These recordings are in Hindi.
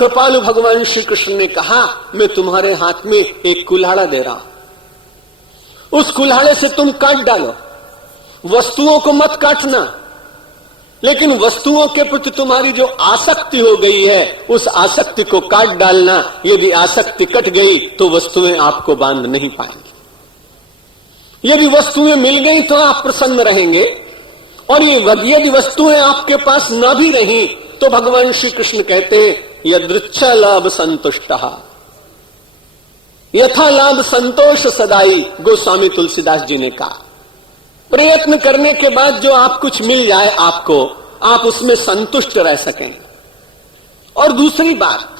कृपालु भगवान श्री कृष्ण ने कहा, मैं तुम्हारे हाथ में एक कुल्हाड़ा दे रहा हूं, उस कुल्हाड़े से तुम काट डालो। वस्तुओं को मत काटना, लेकिन वस्तुओं के प्रति तुम्हारी जो आसक्ति हो गई है, उस आसक्ति को काट डालना। यदि आसक्ति कट गई तो वस्तुएं आपको बांध नहीं पाएंगी। यदि वस्तुएं मिल गई तो आप प्रसन्न रहेंगे, और ये यदि वस्तुएं आपके पास न भी रही तो भगवान श्री कृष्ण कहते हैं, यदृच्छा लाभ संतुष्टः यथा लाभ संतोष सदाई। गोस्वामी तुलसीदास जी ने कहा, प्रयत्न करने के बाद जो आप कुछ मिल जाए आपको, आप उसमें संतुष्ट रह सकें। और दूसरी बात,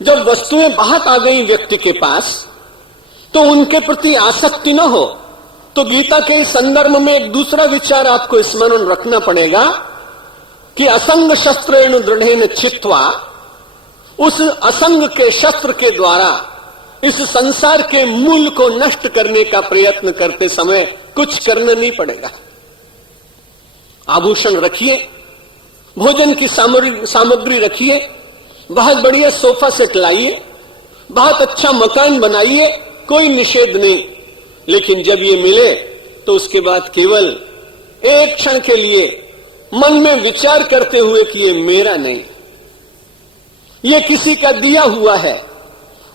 जब वस्तुएं बहुत आ गई व्यक्ति के पास तो उनके प्रति आसक्ति न हो। तो गीता के संदर्भ में एक दूसरा विचार आपको स्मरण रखना पड़ेगा कि असंग शस्त्रेण दृढ़ेन छित्त्वा, उस असंग के शस्त्र के द्वारा इस संसार के मूल को नष्ट करने का प्रयत्न करते समय कुछ करना नहीं पड़ेगा। आभूषण रखिए, भोजन की सामग्री रखिए, बहुत बढ़िया सोफा सेट लाइए, बहुत अच्छा मकान बनाइए, कोई निषेध नहीं। लेकिन जब ये मिले तो उसके बाद केवल एक क्षण के लिए मन में विचार करते हुए कि ये मेरा नहीं, ये किसी का दिया हुआ है।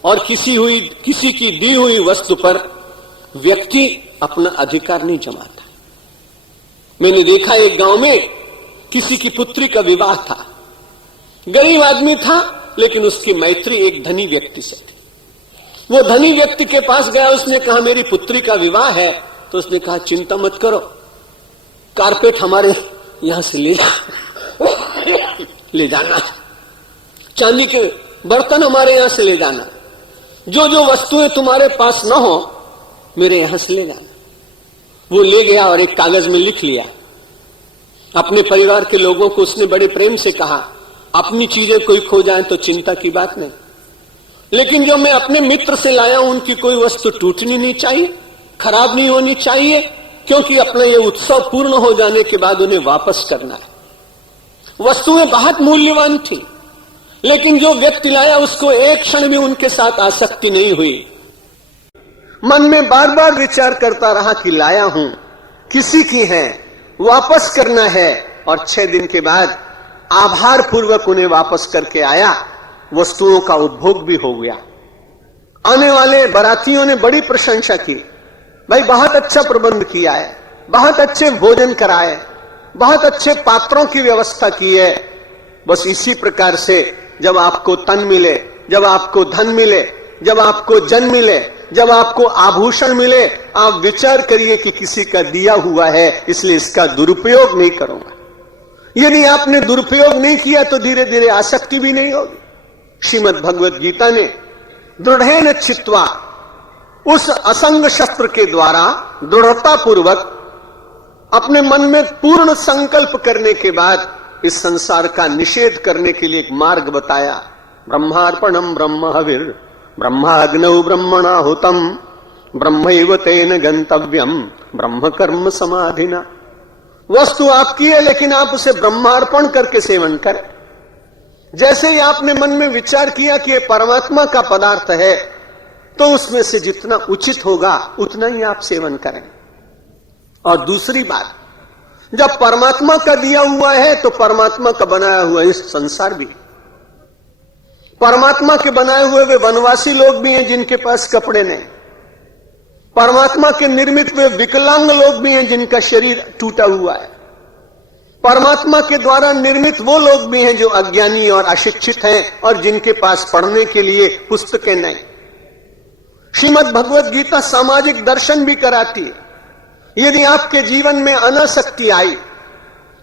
और किसी की दी हुई वस्तु पर व्यक्ति अपना अधिकार नहीं जमाता। मैंने देखा एक गांव में किसी की पुत्री का विवाह था। गरीब आदमी था, लेकिन उसकी मैत्री एक धनी व्यक्ति से थी। वो धनी व्यक्ति के पास गया, उसने कहा मेरी पुत्री का विवाह है। तो उसने कहा चिंता मत करो, कारपेट हमारे यहां से ले जाना, चांदी के बर्तन हमारे यहां से ले जाना, जो जो वस्तुएं तुम्हारे पास न हो मेरे यहां से ले जाना। वो ले गया और एक कागज में लिख लिया। अपने परिवार के लोगों को उसने बड़े प्रेम से कहा, अपनी चीजें कोई खो जाए तो चिंता की बात नहीं, लेकिन जो मैं अपने मित्र से लाया हूं उनकी कोई वस्तु टूटनी नहीं चाहिए, खराब नहीं होनी चाहिए, क्योंकि अपना ये उत्सव पूर्ण हो जाने के बाद उन्हें वापस करना है। वस्तुएं बहुत मूल्यवान थी, लेकिन जो व्यक्ति लाया उसको एक क्षण भी उनके साथ आसक्ति नहीं हुई। मन में बार बार विचार करता रहा कि लाया हूं, किसी की है, वापस करना है। और 6 दिन के बाद आभार पूर्वक उन्हें वापस करके आया। वस्तुओं का उपभोग भी हो गया। आने वाले बारातियों ने बड़ी प्रशंसा की, भाई बहुत अच्छा प्रबंध किया है, बहुत अच्छे भोजन कराए, बहुत अच्छे पात्रों की व्यवस्था की है। बस इसी प्रकार से जब आपको तन मिले, जब आपको धन मिले, जब आपको जन मिले, जब आपको आभूषण मिले, आप विचार करिए कि किसी का दिया हुआ है, इसलिए इसका दुरुपयोग नहीं करूंगा। यदि आपने दुरुपयोग नहीं किया तो धीरे धीरे आसक्ति भी नहीं होगी। श्रीमद् भगवत गीता ने दृढ़ेन छित्त्वा, उस असंग शस्त्र के द्वारा दृढ़ता पूर्वक अपने मन में पूर्ण संकल्प करने के बाद इस संसार का निषेध करने के लिए एक मार्ग बताया। ब्रह्मार्पणम ब्रह्म हविर ब्रह्माग्नौ ब्रह्मणाहुतम ब्रह्मैव तेन गंतव्यम ब्रह्म कर्म समाधिना। वस्तु आपकी है, लेकिन आप उसे ब्रह्मार्पण करके सेवन करें। जैसे ही आपने मन में विचार किया कि यह परमात्मा का पदार्थ है, तो उसमें से जितना उचित होगा उतना ही आप सेवन करें। और दूसरी बात, जब परमात्मा का दिया हुआ है तो परमात्मा का बनाया हुआ इस संसार भी, परमात्मा के बनाए हुए वे वनवासी लोग भी हैं जिनके पास कपड़े नहीं, परमात्मा के निर्मित वे विकलांग लोग भी हैं जिनका शरीर टूटा हुआ है, परमात्मा के द्वारा निर्मित वो लोग भी हैं जो अज्ञानी और अशिक्षित हैं और जिनके पास पढ़ने के लिए पुस्तकें नहीं। श्रीमद् भगवत गीता सामाजिक दर्शन भी कराती है। यदि आपके जीवन में अनासक्ति आई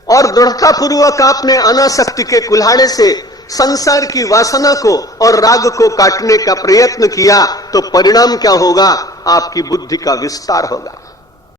और दृढ़तापूर्वक आपने अनासक्ति के कुल्हाड़े से संसार की वासना को और राग को काटने का प्रयत्न किया, तो परिणाम क्या होगा? आपकी बुद्धि का विस्तार होगा।